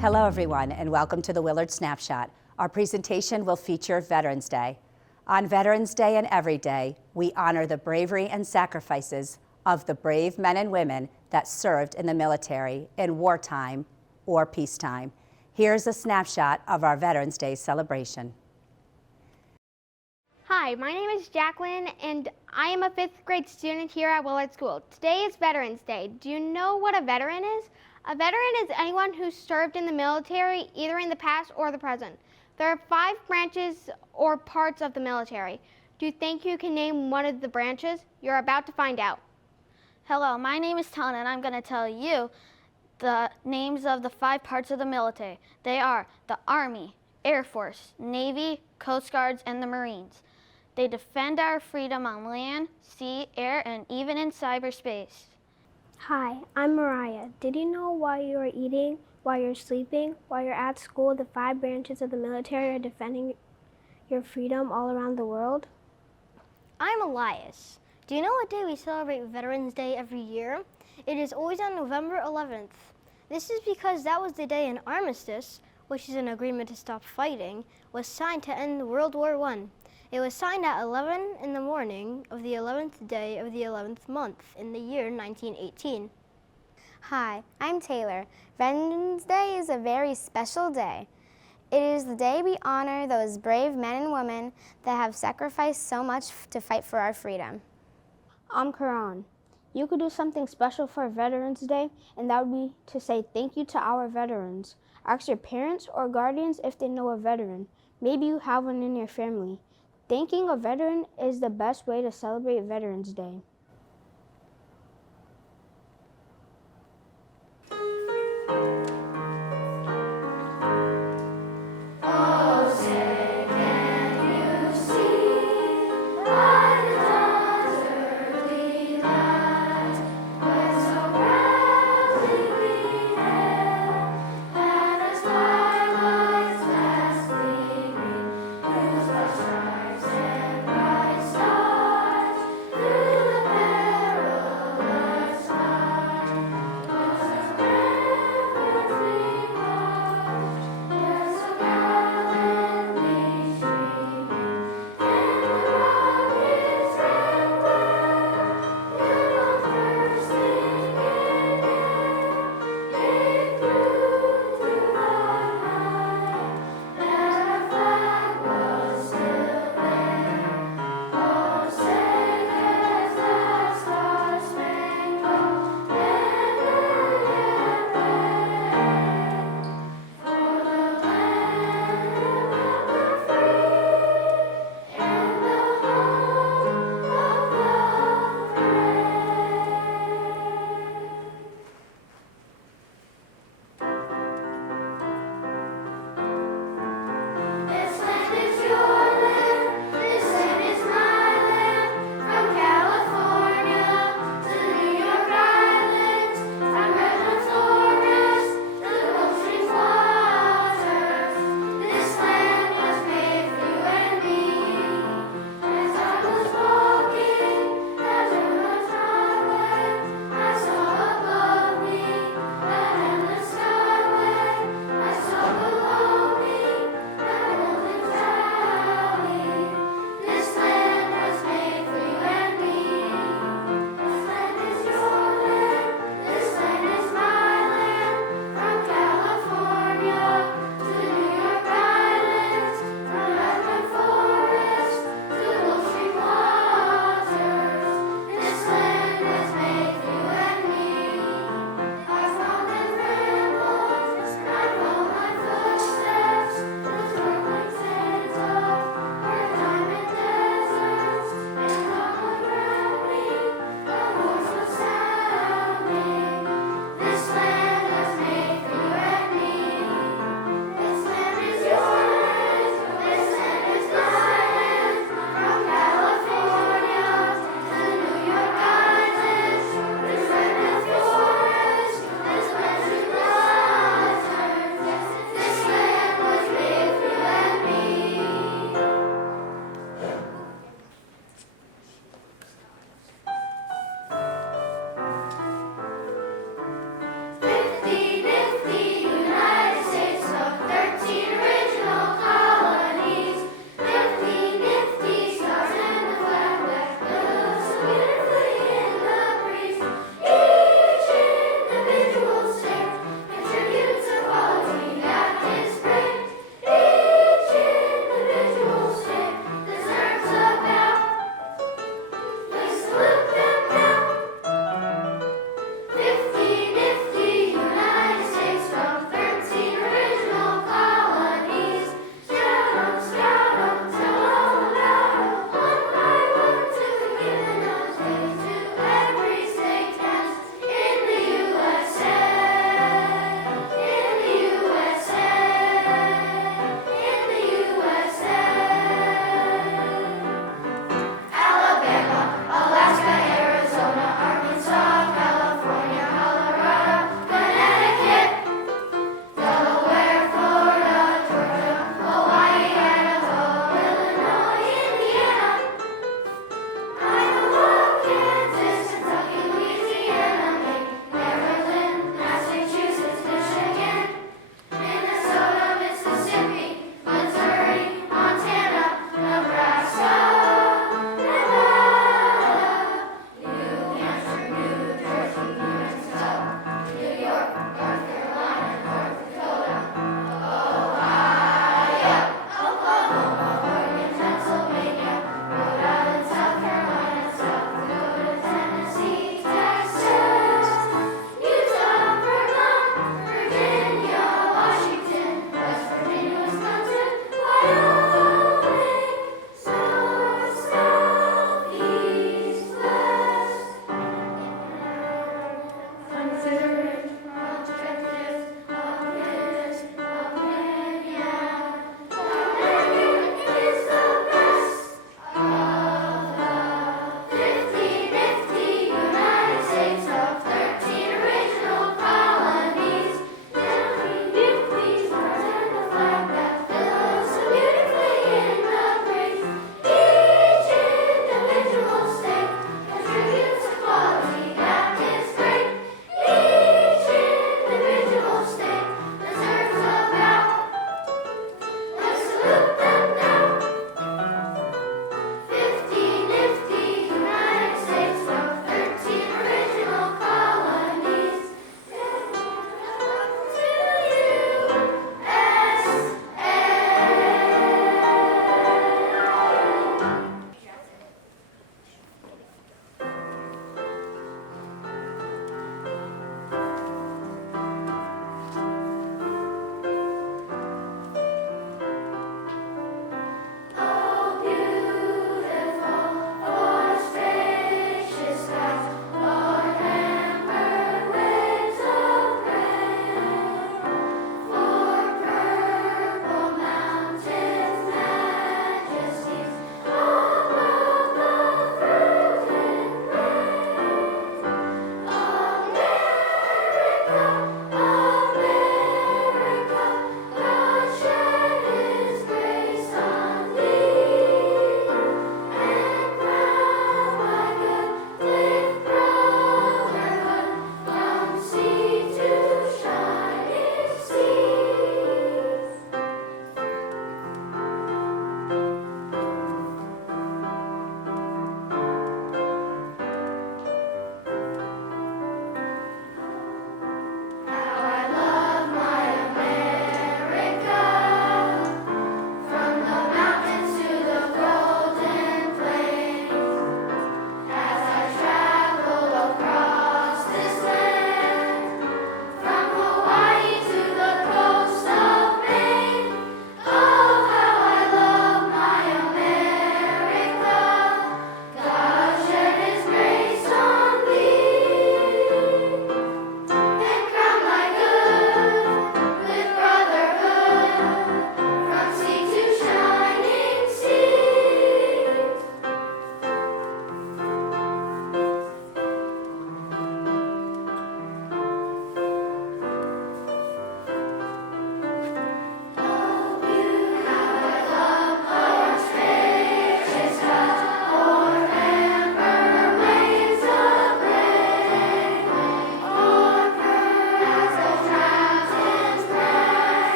Hello everyone, and welcome to the Willard Snapshot. Our presentation will feature Veterans Day. On Veterans Day and every day, we honor the bravery and sacrifices of the brave men and women that served in the military in wartime or peacetime. Here's a snapshot of our Veterans Day celebration. Hi, my name is Jacqueline, and I am a 5th grade student here at Willard School. Today is Veterans Day. Do you know what a veteran is? A veteran is anyone who served in the military, either in the past or the present. There are 5 branches or parts of the military. Do you think you can name one of the branches? You're about to find out. Hello, my name is Talon, and I'm going to tell you the names of the 5 parts of the military. They are the Army, Air Force, Navy, Coast Guards, and the Marines. They defend our freedom on land, sea, air, and even in cyberspace. Hi, I'm Mariah. Did you know while you are eating, while you're sleeping, while you're at school, the 5 branches of the military are defending your freedom all around the world? I'm Elias. Do you know what day we celebrate Veterans Day every year? It is always on November 11th. This is because that was the day an armistice, which is an agreement to stop fighting, was signed to end World War I. It was signed at 11 in the morning of the 11th day of the 11th month in the year 1918. Hi, I'm Taylor. Veterans Day is a very special day. It is the day we honor those brave men and women that have sacrificed so much to fight for our freedom. I'm Karan. You could do something special for Veterans Day, and that would be to say thank you to our veterans. Ask your parents or guardians if they know a veteran. Maybe you have one in your family. Thanking a veteran is the best way to celebrate Veterans Day.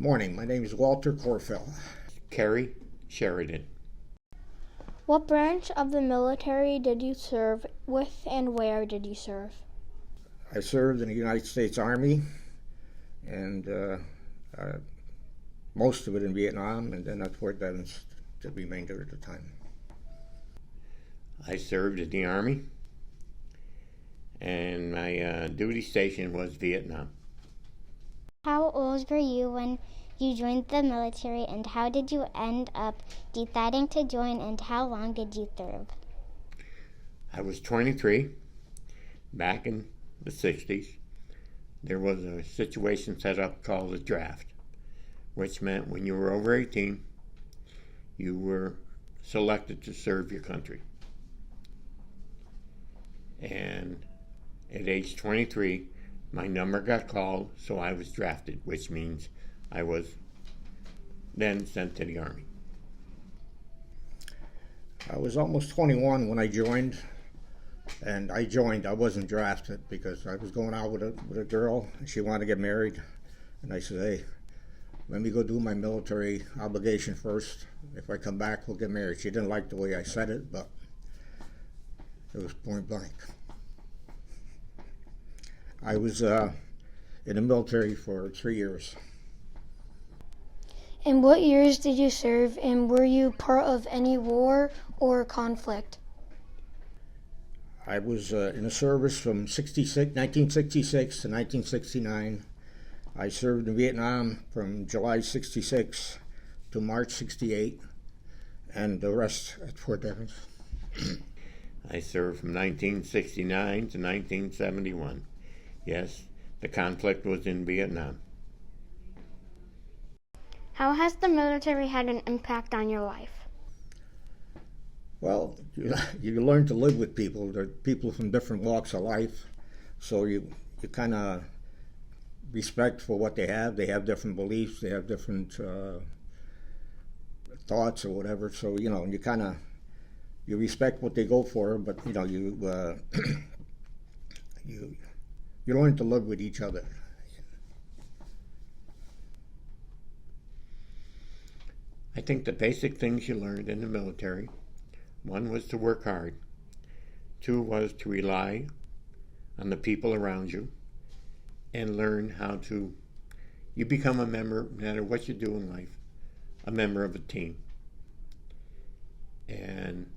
Good morning. My name is Walter Corfell. Carrie Sheridan. What branch of the military did you serve with and where did you serve? I served in the United States Army, and most of it in Vietnam, and then at Fort Devens the remainder of the time. I served in the Army, and my duty station was Vietnam. How old were you when you joined the military, and how did you end up deciding to join, and how long did you serve? I was 23. Back in the 60s, there was a situation set up called a draft, which meant when you were over 18, you were selected to serve your country. And at age 23, my number got called, so I was drafted, which means I was then sent to the Army. I was almost 21 when I joined, and I wasn't drafted because I was going out with a girl, and she wanted to get married, and I said, hey, let me go do my military obligation first. If I come back, we'll get married. She didn't like the way I said it, but it was point blank. I was in the military for 3 years. And what years did you serve, and were you part of any war or conflict? I was in the service from 1966 to 1969. I served in Vietnam from July 66 to March 68, and the rest at Fort Devens. I served from 1969 to 1971. Yes, the conflict was in Vietnam. How has the military had an impact on your life? Well, you learn to live with people. There are people from different walks of life, so you kind of respect for what they have. They have different beliefs. They have different thoughts or whatever. So you respect what they go for, but you learn to live with each other. I think the basic things you learned in the military, one was to work hard, two was to rely on the people around you, and learn how you become a member, no matter what you do in life, a member of a team. And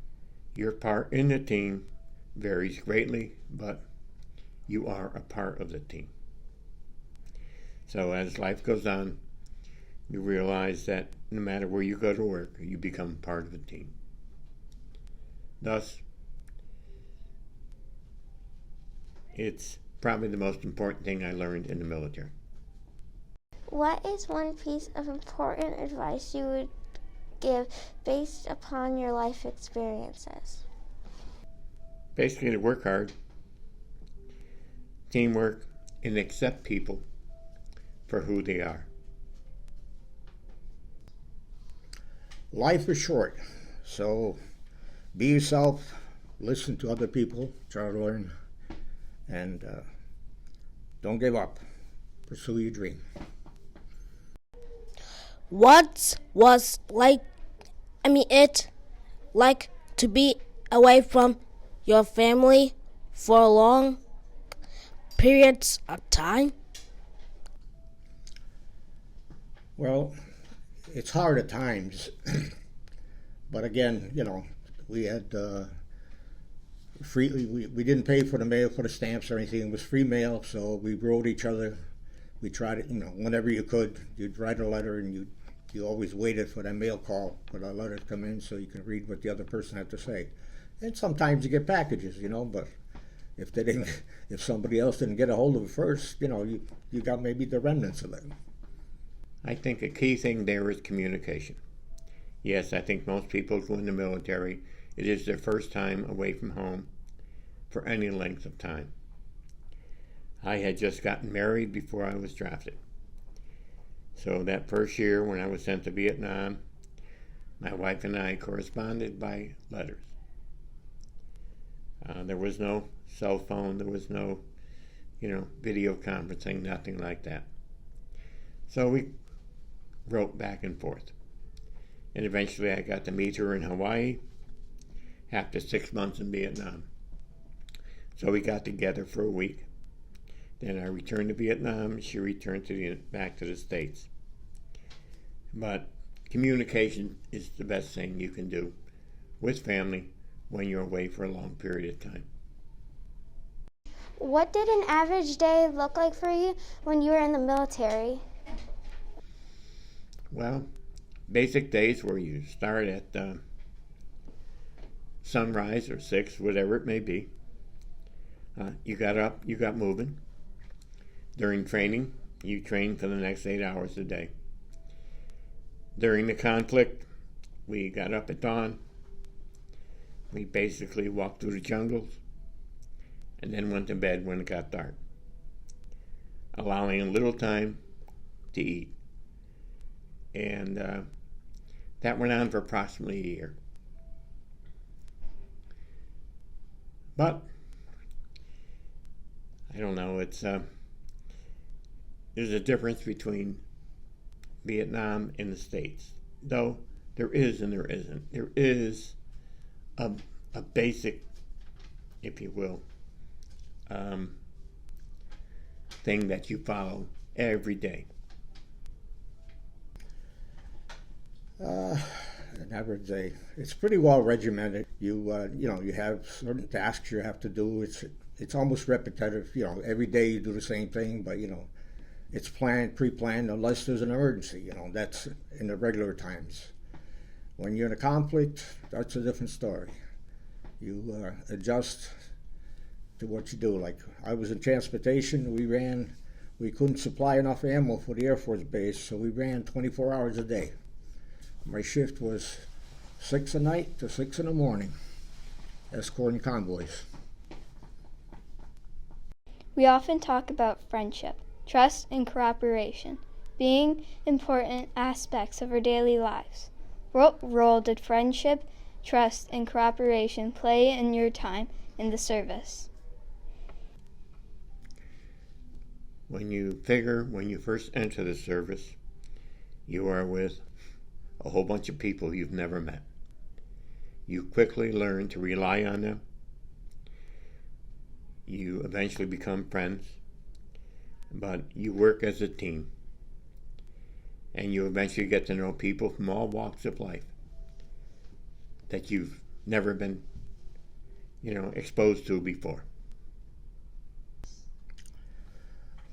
your part in the team varies greatly, but you are a part of the team. So as life goes on, you realize that no matter where you go to work, you become part of a team. Thus, it's probably the most important thing I learned in the military. What is one piece of important advice you would give based upon your life experiences? Basically, to work hard, teamwork, and accept people for who they are. Life is short, so be yourself, listen to other people, try to learn, and don't give up. Pursue your dream. What was it like to be away from your family for long periods of time? Well, it's hard at times, but again, we had we didn't pay for the mail, for the stamps or anything. It was free mail, so we wrote each other. We tried it, whenever you could, you'd write a letter, and you always waited for that mail call for that letter to come in so you can read what the other person had to say. And sometimes you get packages, but if somebody else didn't get a hold of it first, you got maybe the remnants of it. I think a key thing there is communication. Yes, I think most people who go in the military, it is their first time away from home for any length of time. I had just gotten married before I was drafted. So that first year when I was sent to Vietnam, my wife and I corresponded by letters. There was no cell phone, there was no, video conferencing, nothing like that. So we wrote back and forth. And eventually I got to meet her in Hawaii after 6 months in Vietnam. So we got together for a week. Then I returned to Vietnam. She returned back to the States. But communication is the best thing you can do with family when you're away for a long period of time. What did an average day look like for you when you were in the military? Well, basic days where you start at sunrise or 6, whatever it may be. You got up, you got moving. During training, you train for the next 8 hours a day. During the conflict, we got up at dawn. We basically walked through the jungles and then went to bed when it got dark, allowing a little time to eat. And that went on for approximately a year. But I don't know, there's a difference between Vietnam and the States, though there is and there isn't. There is a basic, if you will, thing that you follow every day. An average day, it's pretty well regimented. You have certain tasks you have to do. It's almost repetitive. Every day you do the same thing, but it's planned, pre-planned, unless there's an emergency. That's in the regular times. When you're in a conflict, that's a different story. You adjust to what you do. Like I was in transportation, we couldn't supply enough ammo for the Air Force Base, so we ran 24 hours a day. My shift was 6 at night to 6 in the morning, escorting convoys. We often talk about friendship, trust, and cooperation being important aspects of our daily lives. What role did friendship, trust, and cooperation play in your time in the service? When you first enter the service, you are with a whole bunch of people you've never met. You quickly learn to rely on them. You eventually become friends, but you work as a team. And you eventually get to know people from all walks of life that you've never been, exposed to before.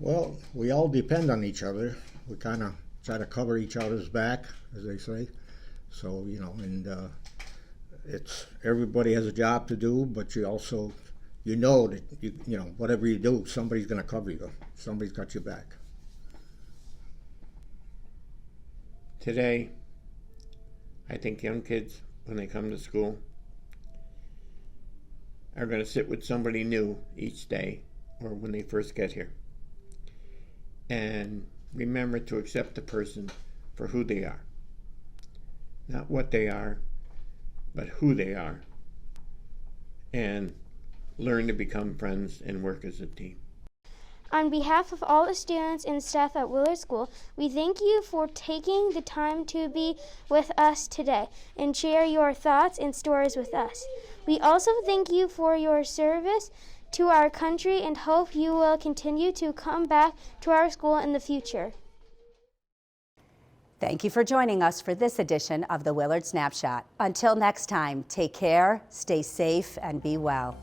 Well, we all depend on each other. We kind of try to cover each other's back, as they say. So, and it's everybody has a job to do, but you also, that whatever you do, somebody's going to cover you. Somebody's got your back. Today, I think young kids, when they come to school, are going to sit with somebody new each day or when they first get here. And remember to accept the person for who they are. Not what they are, but who they are. And learn to become friends and work as a team. On behalf of all the students and staff at Willard School, we thank you for taking the time to be with us today and share your thoughts and stories with us. We also thank you for your service to our country and hope you will continue to come back to our school in the future. Thank you for joining us for this edition of the Willard Snapshot. Until next time, take care, stay safe, and be well.